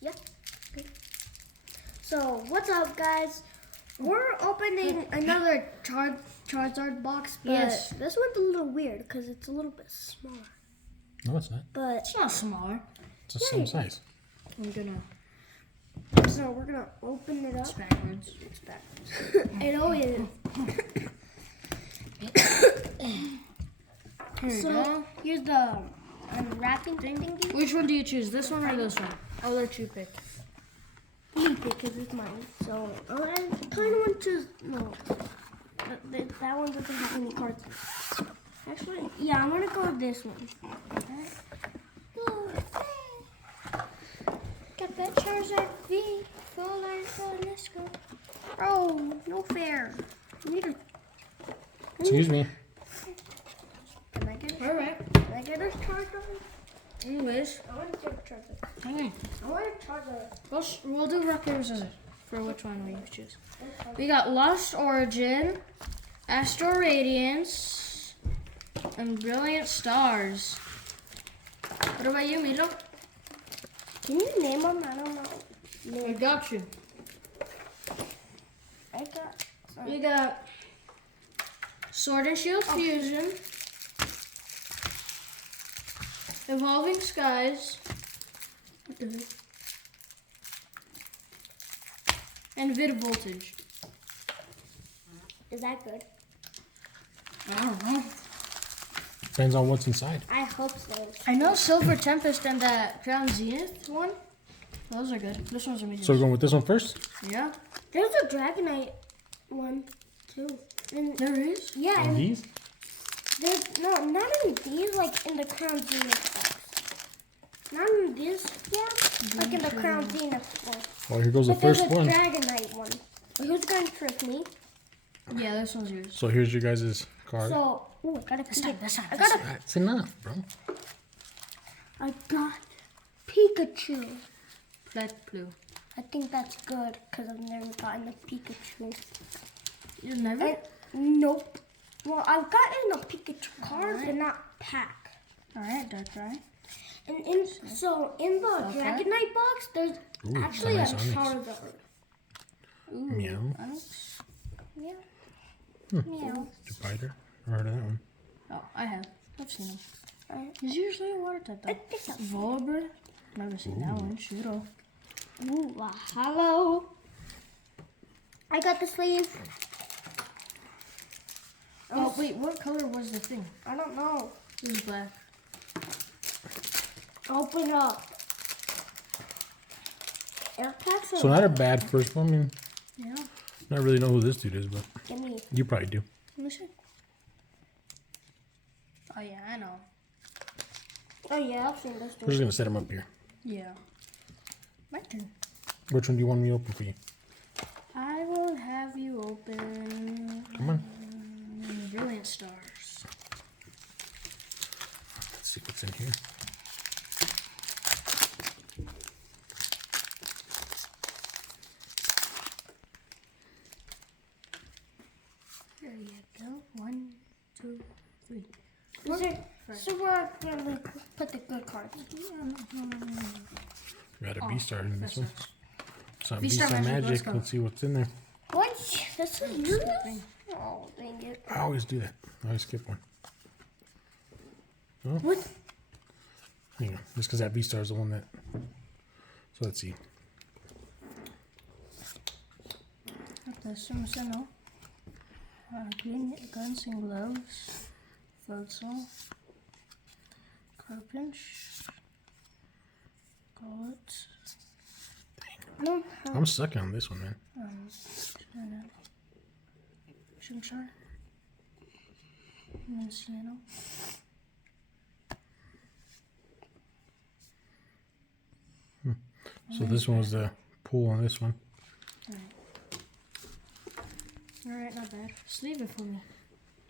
Yeah. Okay. So what's up, guys? We're opening another Charizard box, but yes, this one's a little weird because it's a little bit smaller. No, it's not. But it's not smaller. It's the same size. I'm gonna. So we're gonna open it It's up. backwards. It's backwards. It always is. Here we So go. here's the unwrapping thingy. Which one do you choose? This one or this one? I'll let you pick. You pick because it's mine. So I kind of want to no. That one doesn't have any cards. Actually, yeah, I'm gonna go with this one. Got that Charizard V. Full life, let's go. Oh, no fair. You need a. Excuse me. Can I get a? Alright. Can I get a Charizard? You wish. I want to get a Charizard. Okay. I want a Charizard. We'll do rock, paper, scissors for which one we choose. We got Lost Origin, Astral Radiance, and Brilliant Stars. What about you, Milo? Can you name them? I don't know. I got you. I got. We got Sword and Shield Fusion, Evolving Skies, what the heck? And Vid Voltage. Is that good? I don't know. Depends on what's inside. I hope so. I know Silver Tempest and that Crown Zenith one. Those are good. This one's amazing. So we're going with this one first? Yeah. There's a Dragonite one too. And There is? yeah, And and these? there's no, not in these, like in the Crown Zenith box. Not in this, yeah, like in the Crown Zenith one. Oh, here goes the But there's first a one. Dragonite one. Wait, who's gonna trick me? Yeah, this one's yours. So here's your guys' card. So, ooh, I got a Pikachu. This time. I got a, That's enough, bro. I got Pikachu. Blue. I think that's good because I've never gotten a Pikachu. You've never? Nope. Well, I've gotten a Pikachu card, but not pack. Alright, Darkrai. And in the Dragonite box, there's Ooh, actually a it's a nice Charizard. Ooh. Meow. Onyx. Yeah. Hmm. Meow. Spider. I heard of that one. Oh, I have. I've seen him. Alright. He's usually a water type I though. think so. Volibird? Never seen that one. Shooto. Ooh, hello. I got the sleeve. Oh, wait, what color was the thing? I don't know. It was black. Open up. Air packs are So not a bad first one. I mean, Yeah. not really know who this dude is, but Give me. you probably do. Let me see. Oh, yeah, I know. Oh yeah, I've seen this We're just one. gonna set him up here. Yeah. My turn. Which one do you want me to open for you? I will have you open Come on. Brilliant Stars. Let's see what's in here. There you go. 1, 2, 3. So we're gonna put the good cards. We got a V-Star in this one. Some V-Star V-Star Magic, let's Magic. go. Let's see what's in there. What? This is yours? Oh, dang it. I always do that. I always skip one. Oh, What? hang on. Just because that V-Star is the one that... So let's see. Green Guns and Gloves. Floatzel. Carpinch. Gullet. No. I'm sucking on this one, man. Chimchar. Mincino. So this one was the pull on this one. Alright, not bad. Sleeve it for me.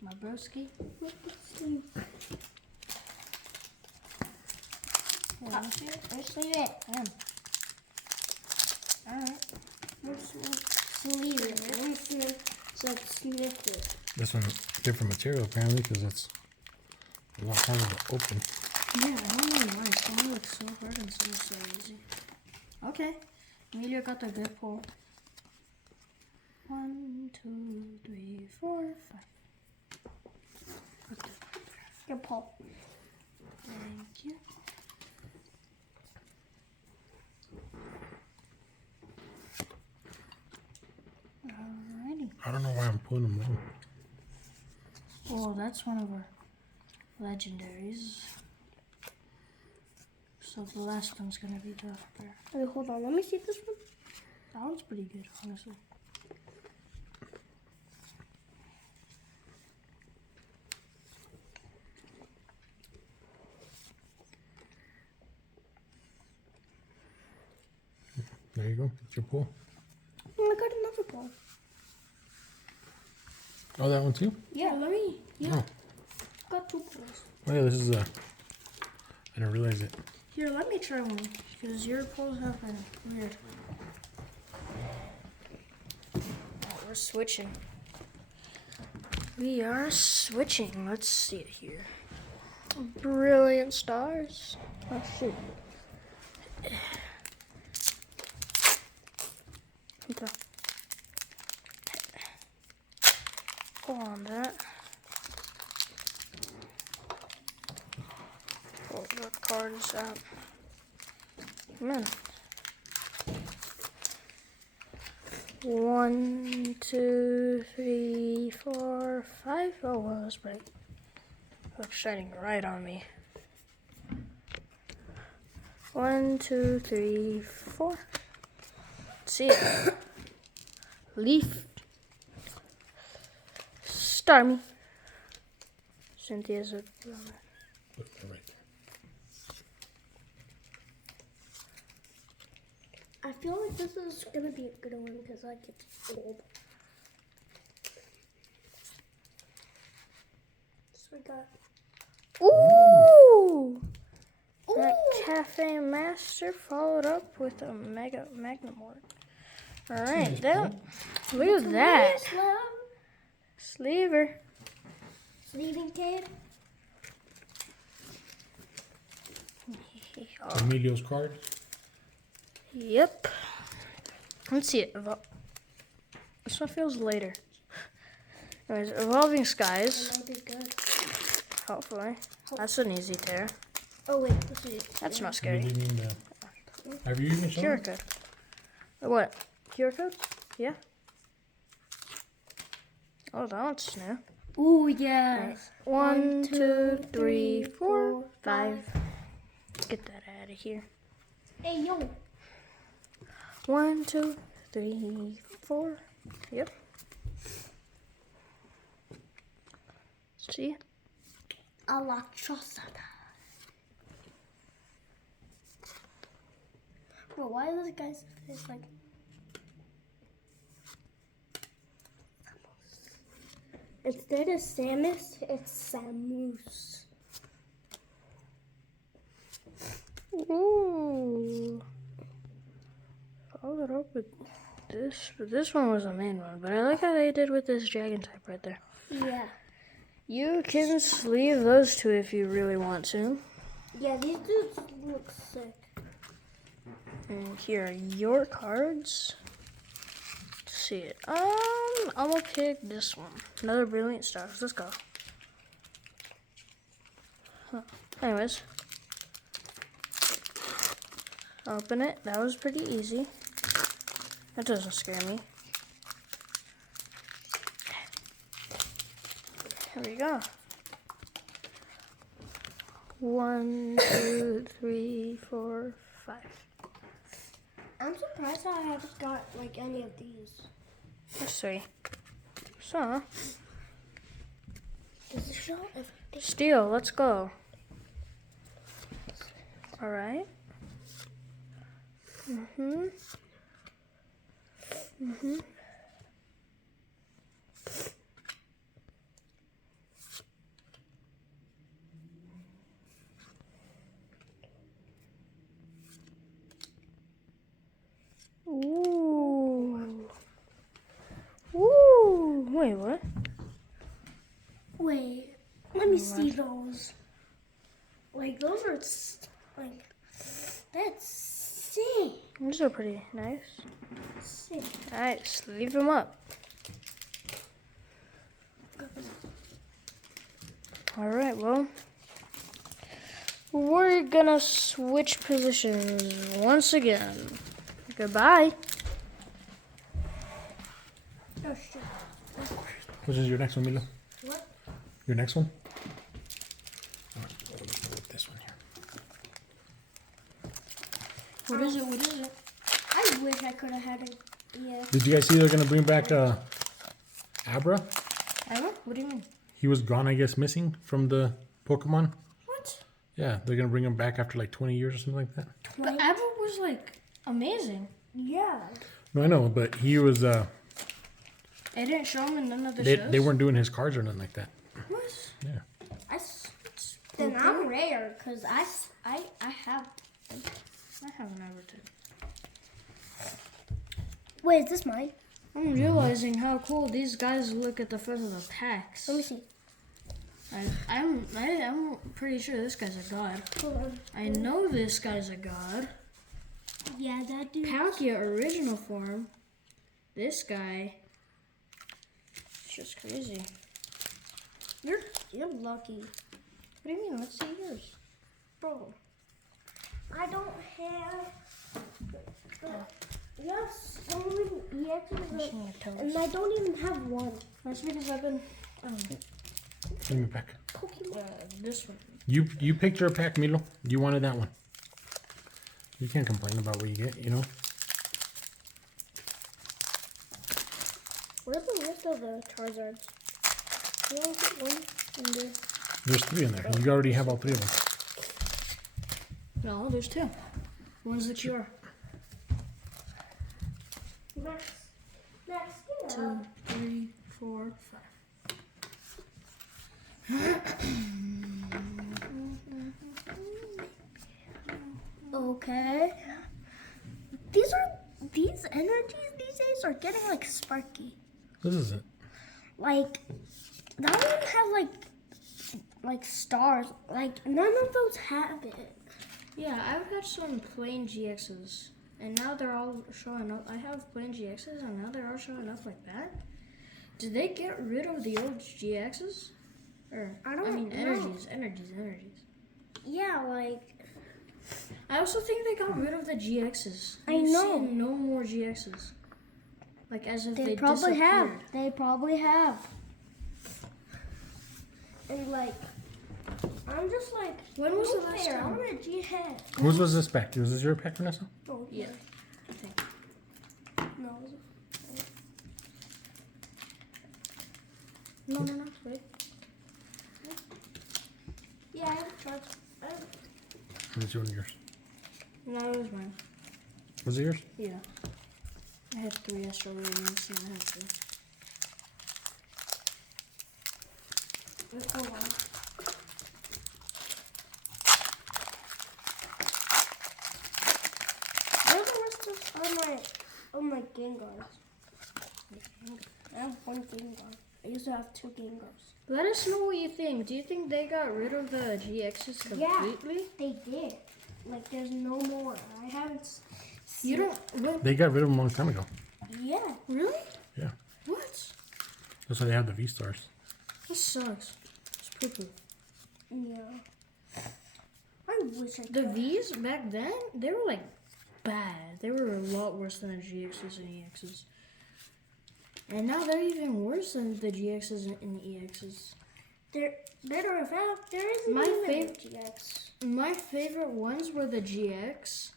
My broski. Let's leave it. Alright. Sleeve it. So sniff it. This one's different material apparently because it's a lot harder to open. Yeah, I don't know why. Some looks so hard and some so easy. Okay. Amelia got the good pull. 1, 2, 3, 4, 5. Your pull. Thank you. Alrighty. I don't know why I'm pulling them low. Well, that's one of our legendaries. So the last one's gonna be tough there. Wait, hold on. Let me see this one. That one's pretty good, honestly. There you go. That's your pull. Oh, I got another pull. Oh, that one too? Yeah, let me. Yeah. Oh. Got 2 pulls. Oh yeah, this is I didn't realize it. Here, let me try one, because your pulls have been weird. Oh, we're switching. We are switching. Let's see it here. Brilliant stars. Oh, shoot. Okay. Go on that. Pull the cards out. Man. 1, 2, 3, 4, 5. Oh, well, that's bright. It's shining right on me. 1, 2, 3, 4. Let's see it. Leaf. Starmie. Cynthia's a Look, they're right there. I feel like this is gonna be a good one because like it's old. So we got. Ooh! Ooh! That Cafe Master followed up with a Mega Magnamort. Alright, that. Look at that. Sleever. Sleeving kid. Emilio's card. Yep. Let's see it. This one feels later. Anyways, Evolving Skies. That'll be good. Hopefully. That's an easy tear. Oh wait, let's see. That's not You scary. didn't mean to. Have you even shown QR it? code. What? QR code? Yeah. Oh, that one's new. Ooh yes. 1, 2, 3, 4, 5. Let's get that out of here. Hey yo. 1, 2, 3, 4. Yep. See? Electrosada. Bro, why is this guy's face like? Instead of Samus, it's Samus. Ooh. Followed up with this. But this one was the main one. But I like how they did with this dragon type right there. Yeah. You can sleeve those two if you really want to. Yeah, these dudes look sick. And here are your cards. Let's see it. I'm gonna pick this one. Another Brilliant Stars. Let's go. Huh. Anyways. Open it. That was pretty easy. That doesn't scare me. Here we go. 1, 2, 3, 4, 5. I'm surprised I haven't got like any of these. Let's see. So, Does it show if Steel, let's go. Alright. Ooh. Ooh. Wait, what? Wait, let me see those. Like those are like that's sick. These are pretty nice. Sick. Nice. Leave them up. All right. Well, we're gonna switch positions once again. Goodbye. Oh shit. Which is your next one, Milo? What? Your next one? Alright, we'll go with this one here. What is it? What is it? I wish I could have had it. Yeah. Did you guys see they're gonna bring back Abra? Ever? What do you mean? He was gone, I guess, missing from the Pokemon. What? Yeah, they're gonna bring him back after like 20 years or something like that. But Abba was like amazing. Yeah. No, I know, but he was. They didn't show him in none of the They shows. they weren't doing his cards or nothing like that. What? Yeah. Then I'm rare because I have. I have an Everton. Wait, is this mine? I'm realizing how cool these guys look at the front of the packs. Let me see. I'm pretty sure this guy's a god. Hold on. I know this guy's a god. Yeah, that dude. Palkia original form. This guy. It's just crazy. You're lucky, What do you mean? Let's see yours. bro. I don't have. Yes, only Missing your toes. and I don't even have one. That's because I've been Give me back. Pokemon. this one. You picked your pack, Milo. You wanted that one. You can't complain about what you get, you know. Where's the rest of the Charizards? You only get one in there. There's 3 in there. You already have all 3 of them. No, there's 2. One's the cure. Next, yeah. 2, 3, 4, 5. Okay. These energies these days are getting like sparky. This is it. Like that one has like stars. Like none of those have it. Yeah, I've had some plain GXs, and now they're all showing up. I have plain GXs, and now they're all showing up like that. Did they get rid of the old GXs? Or I don't know. energies. Yeah, like I also think they got rid of the GXs. I We've know. seen no more GXs. Like as if they they probably have. disappeared. They probably have. And like, I'm just like, When was the no last fair. I time? want a G-head. Whose was this pack? Was this your pack, Vanessa? Oh Yeah. No. No. Wait. Yeah, I have charts. What's one of yours? No, it was mine. Was it yours? Yeah. I had 3 Astro Radiants, and I had 2. Hold on. Where the rest of my Gengars? I have one Gengar. I used to have 2 Gengars. Let us know what you think. Do you think they got rid of the GXs completely? They did. Like, there's no more. I haven't. You don't. What? They got rid of them a long time ago. Yeah. Really? Yeah. What? That's why they have the V-Stars. This sucks. It's poo-poo. Yeah. I wish I could. The V's back then, they were like bad. They were a lot worse than the GXs and EXs. And now they're even worse than the GXs and EXs. They're better if there isn't My even a fav- GX. My favorite ones were the GX.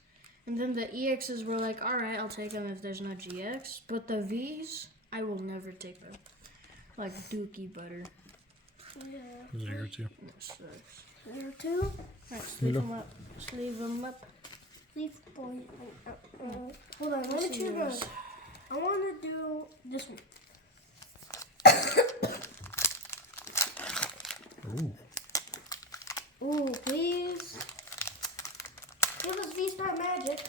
And then the EXs were like, alright, I'll take them if there's no GX. But the V's, I will never take them. Like Dookie Butter. Yeah. Those are yours too. That sucks. There too. Alright, sleeve them up. Sleeve them up. Leaf boy. Hold on. Let me see choose yours. one. I want to do this one. Ooh. Ooh, please. Give us V-Star Magic.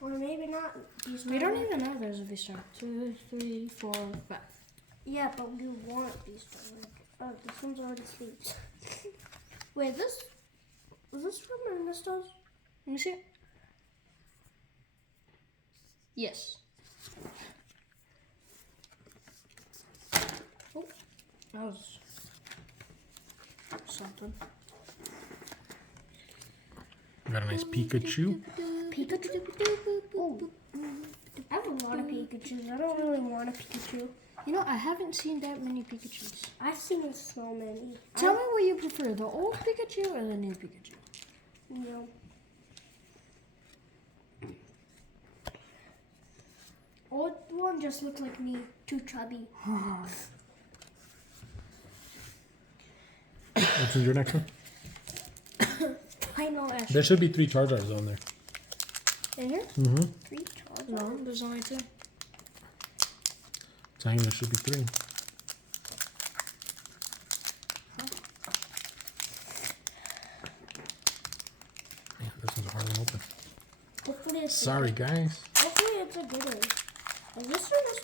Or maybe not V-Star. We don't even know there's a V-Star. 2, 3, 4, 5. Yeah, but we want V-Star Magic. Oh, this one's already sleeves. Wait, was this from Ernesto's? Let me see it. Yes. Oh, that was something. Got a nice Pikachu. Pikachu. Oh. I have a lot of Pikachus. I don't really want a Pikachu. You know, I haven't seen that many Pikachus. I've seen so many. Tell me what you prefer, the old Pikachu or the new Pikachu? No. Old one just looked like me, too chubby. Which is your next one? I know, Ash. There should be 3 Charizards on there. In here? Mm-hmm. 3 Charizard? No, there's only 2. Saying there should be 3. Man, this one's a hard one open. Hopefully it's Sorry, guys. Hopefully it's a good one. Is this or this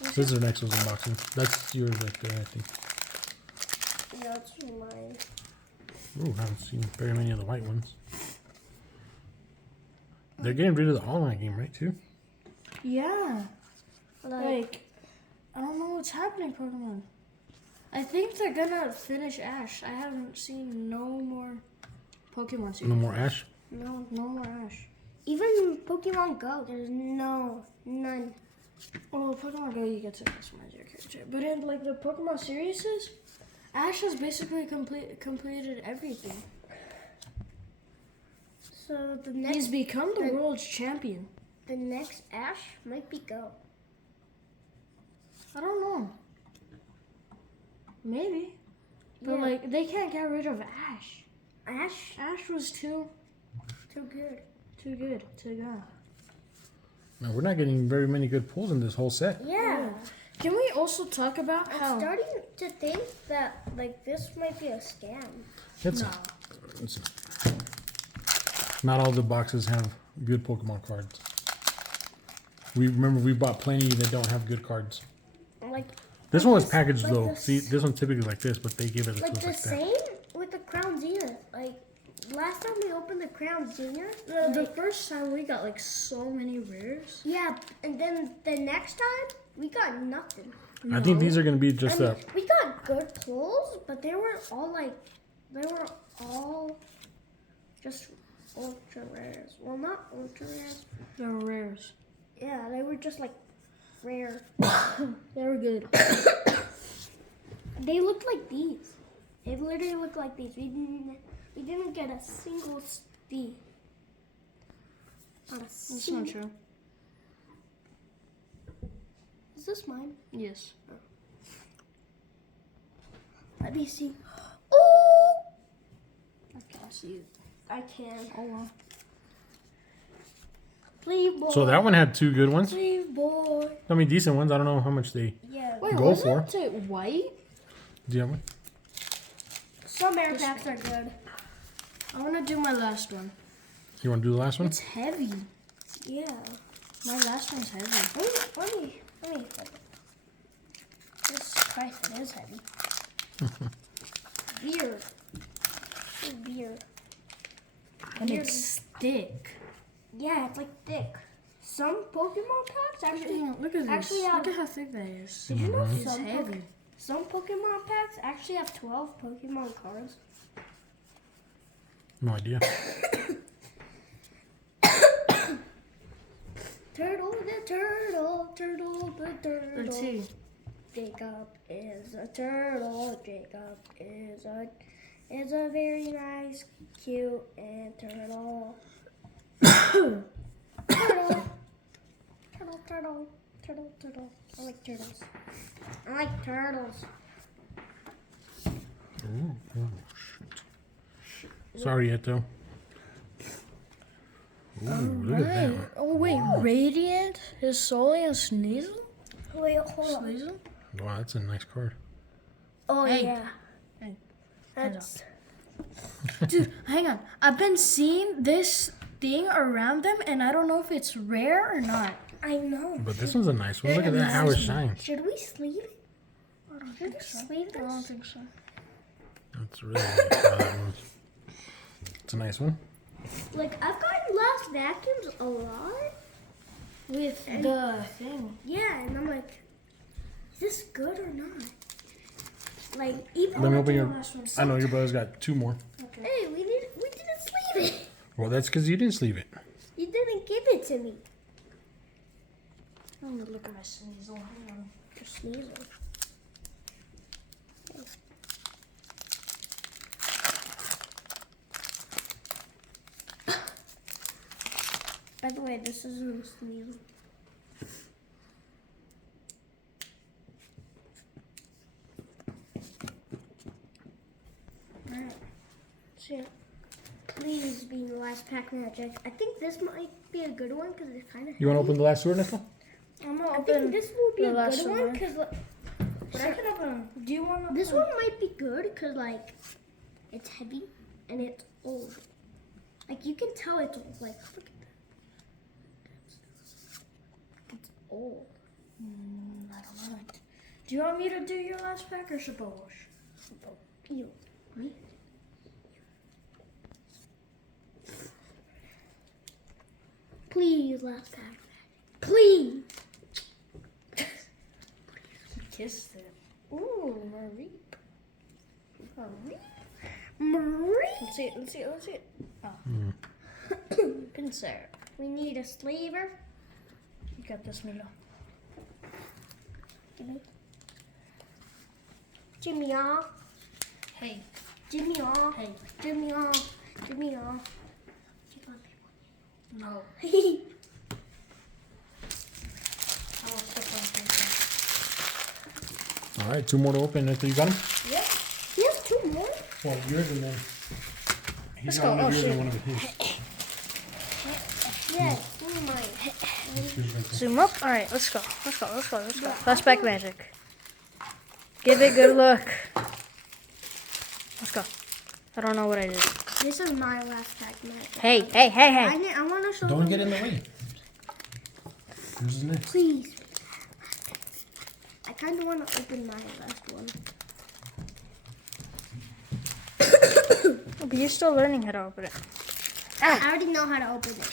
one? This is the next one's unboxing. That's yours right there, I think. Yeah, it's mine. Ooh, I haven't seen very many of the white ones. They're getting rid of the online game, right, too? Yeah. Like, I don't know what's happening, Pokemon. I think they're gonna finish Ash. I haven't seen no more Pokemon series. No more Ash? No. No more Ash. Even Pokemon Go, there's none. Oh, Pokemon Go, you get to customize your character. But in, like, the Pokemon series, Ash has basically completed everything. So the He's next, become the world's champion. the next Ash might be Go. I don't know. Maybe. But, Yeah. like, they can't get rid of Ash. Ash, Ash was too good. good to go. Man, we're not getting very many good pulls in this whole set. Yeah. Can we also talk about I'm how... starting to think that like this might be a scam. It's, No. it's not all the boxes have good Pokemon cards. We bought plenty that don't have good cards. Like This one was packaged like though. this- See, this one's typically like this, but they gave it to like us the like that. same with the Crown Zenith. Like last time we opened the Crown Zenith, The like, first time we got, like, so many rares. yeah, and then the next time we got nothing. I think these are gonna be I just mean, a. we got good pulls, but they were all just ultra rares. Well, not ultra rares. They were rares. Yeah, they were just like rare. They were good. They looked like these. They literally looked like these. We didn't get a single D. Not a That's not single. true. Is this mine? Yes. Let me see. Oh! I can't see it. I can. Oh, well. Please, boy. So that one had 2 good ones. Please, boy. I mean, decent ones. I don't know how much they. Yeah. Wait, Go wasn't for it white? Do you have one? Some air packs are good. I want to do my last one. You want to do the last one? It's heavy. Yeah. My last one's heavy. Let me. Jesus Christ, it is heavy. Beer. Beer. And it's thick. Yeah, it's like thick. Some Pokemon packs actually. Look at this. Actually, Look at how thick that is. Did you know It's heavy. some Pokemon packs actually have 12 Pokemon cards? No idea. Turtle the turtle, turtle the turtle. Let's see. Jacob is a turtle. Jacob is a very nice, cute, and turtle. Turtle. Turtle. I like turtles. I like turtles. Ooh, oh, shoot. Sorry, Eto. Ooh, look at that one. Oh, wait. Radiant, Hisuian, Sneasel? Wait, hold on. Sneasel? Wow, that's a nice card. Oh, Hey. yeah. Hey. That's. Dude, hang on. I've been seeing this thing around them, and I don't know if it's rare or not. I know. But this one's a nice one. Look at that, how it shines. Should we sleeve it? I don't Should we sleeve I don't this? think so. That's really nice. How that one's. It's a nice one. Like, I've gotten last vacuums a lot. With And- the thing. Yeah, and I'm like, is this good or not? Like, even Let me though open your. last one. I know your brother's got 2 more. Okay. hey, we didn't sleeve it. Well, that's because you didn't sleeve it. You didn't give it to me. I'm gonna look at my sneasel. Hang on. You're sneezing. By the way, this isn't a sneeze. Alright. So, please be the last pack magic. I think this might be a good one because it's kind of. You want to open the last sword, Nico? I'm gonna I open. think this will be the a last good one. one because But I can open. Do you want to? this one might be good because like it's heavy and it's old. Like you can tell it's old. Like look at that. It's old. I don't know. Do you want me to do your last pack or suppose? You. Me? Please, last pack. Please. Kissed it. Ooh, Marie. Marie. Marie. Let's see it. Let's see it. Let's see it. Oh. Pincere. We need a sleever. You got this, Milo. Jimmy off. Hey. Jimmy off. Hey. Jimmy off. Jimmy off. No. Jimmy I will step on paper. All right, 2 more to open. Nico, you got them? Yep. He has 2 more. Well, yours and then. Let's He's go. got one Oh, of yours shit. and one of his. Yes. Oh my. Zoom up. All right, let's go. Let's go. Let's go. Let's go. Last pack magic. Give it a good look. Let's go. I don't know what I did. This is my last pack magic. Hey, hey, hey, hey. I want to show Don't them. get in the way. Yours is next. Please. I kind of want to open my last one. But you're still learning how to open it. I already know how to open it.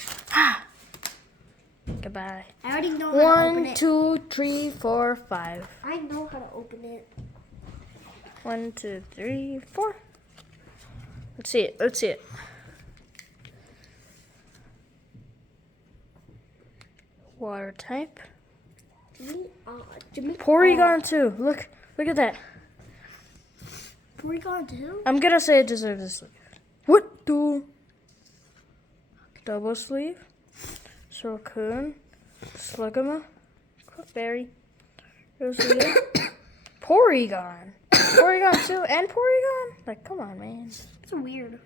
Goodbye. I already know how to open 1, it. 2, 3, 4, 5. I know how to open it. 1, 2, 3, 4. Let's see it. Let's see it. Water type. Jimmy. Porygon 2. Look at that. Porygon 2? I'm gonna say it deserves a sleeve. What the? Double sleeve. Sorcoon. Slugma. Berry. Rosalia. Porygon. Porygon 2 and Porygon? Like, come on, man. It's weird.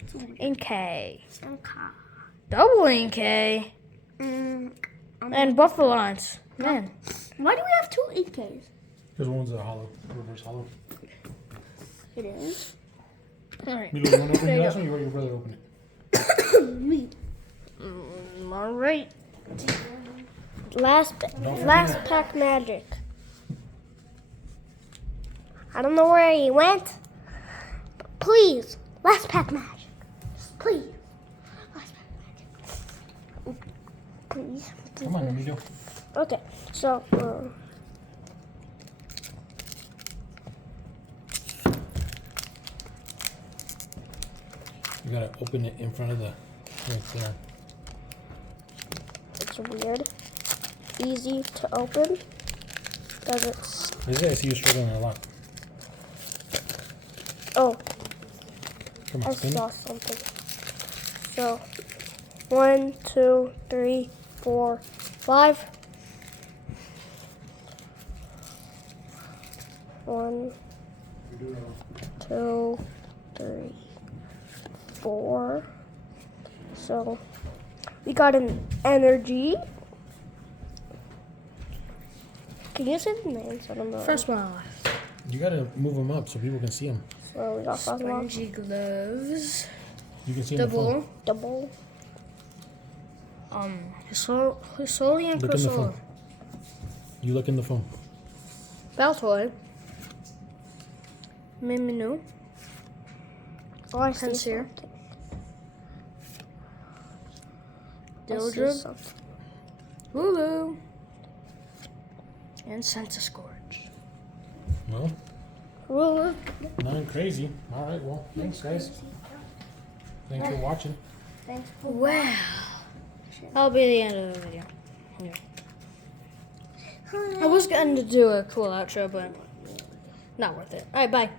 It's weird. Inkay. Okay. Double Inkay. And Buffalons. Man. Why do we have 2 EKs? Because one's a hollow, reverse hollow. It is. Alright. Milo, you want to open There your you last one or you want your brother to open it? Me. Alright. Last forget. pack magic. I don't know where he went. But please, last pack magic. Please. Last pack magic. Please. Come on, Milo. Okay, so You gotta open it in front of the. Right there. it's weird. Easy to open. Doesn't. This is I see you struggling a lot. Oh, Come I on, spin saw it. something. So, 1, 2, 3, 4, 5. 1, 2, 3, 4. So, we got an energy. Can you say the names? I don't know. First one. You gotta move them up so people can see them. So we got Cosmo, Spongy gloves. You can see them. Double. double. Hisuian Look in the phone. Crossola. You look in the phone. Baltoy. Miminu. Oh, I see Pinsir. something. I see Dildrub. something. Hulu. And Sensa Scourge. Well, Well, nothing crazy. All right, well, thanks, guys. Thanks for watching. thanks for Wow. That'll be the end of the video. Yeah. I was going to do a cool outro, but not worth it. Alright, bye.